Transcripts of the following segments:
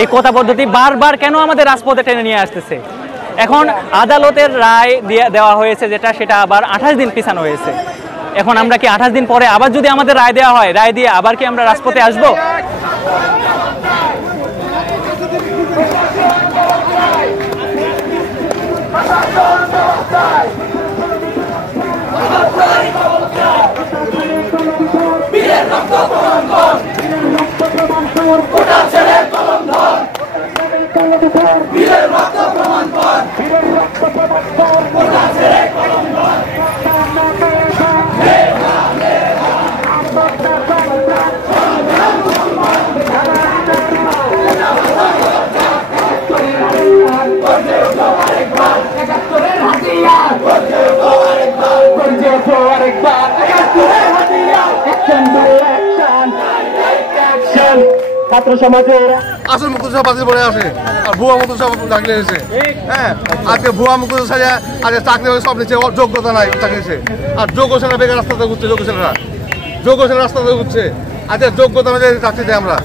এই কোটা পদ্ধতি বারবার কেন আমাদের রাজপথে টেনে নিয়ে আসতেছে? এখন আদালতের রায় দেওয়া হয়েছে যেটা, সেটা আবার 28 দিন পিছানো হয়েছে। এখন আমরা কি 28 দিন পরে আবার যদি আমাদের রায় দেওয়া হয়, রায় দিয়ে আবার কি আমরা রাজপথে আসবো? ছাত্র সমাজের আসল মুক্তিযোদ্ধা বাতিল বলে আসে আর ভুয়া মুক্তিযোদ্ধা লাগলে এসে, হ্যাঁ আজকে ভুয়া মুক্তিযোদ্ধা আজকে চাকরি সব নিচ্ছে, যোগ্যতা নাই চাকরি নিচ্ছে। আর যোগ্য ছেলেরা বেকার রাস্তাতে ঘুরছে, যোগ্য ছেলেরা রাস্তাতে ঘুরছে। আজকে যোগ্যতা অনুযায়ী চাকরি দেয় আমরা।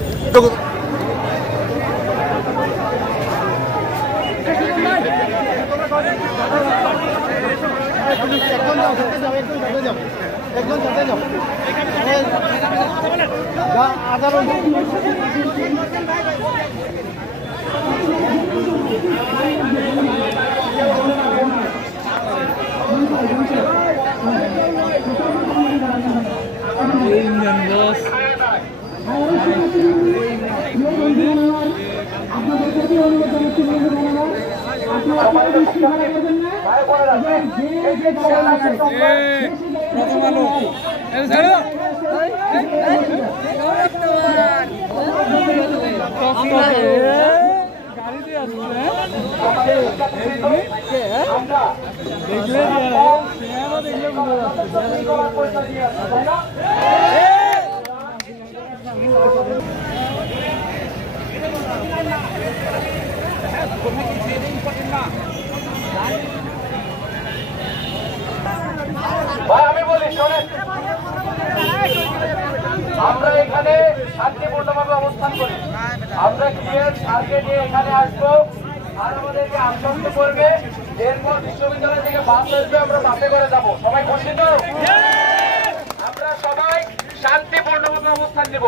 আমি বলি শোনেন, আমরা এখানে শান্তিপূর্ণভাবে অবস্থান করি। আমরা গিয়ে স্যারকে নিয়ে এখানে আসবো, আর আমাদেরকে আশ্বস্ত করবে। এরপর বিশ্ববিদ্যালয় থেকে বাস আসবে, আমরা বাসে করে যাবো। সবাই খুশি তো? আমরা সবাই শান্তিপূর্ণভাবে অবস্থান নিব।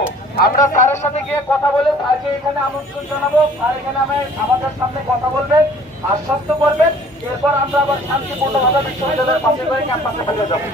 আমরা স্যারের সাথে গিয়ে কথা বলে স্যারকে এখানে আমন্ত্রণ জানাবো। স্যার এখানে আমাদের সামনে কথা বলবেন, আশ্বস্ত করবেন। এরপর আমরা আবার শান্তিপূর্ণভাবে বিশ্ববিদ্যালয়ের পাশে করে ক্যাম্পাসে ফিরে যাবো।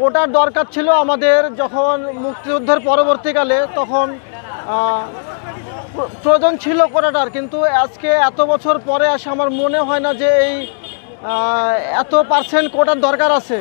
কোটার দরকার ছিল আমাদের, যখন মুক্তিযুদ্ধের পরবর্তীকালে তখন প্রয়োজন ছিল কোটাটার। কিন্তু আজকে এত বছর পরে আসে আমার মনে হয় না যে এই এত % কোটার দরকার আছে।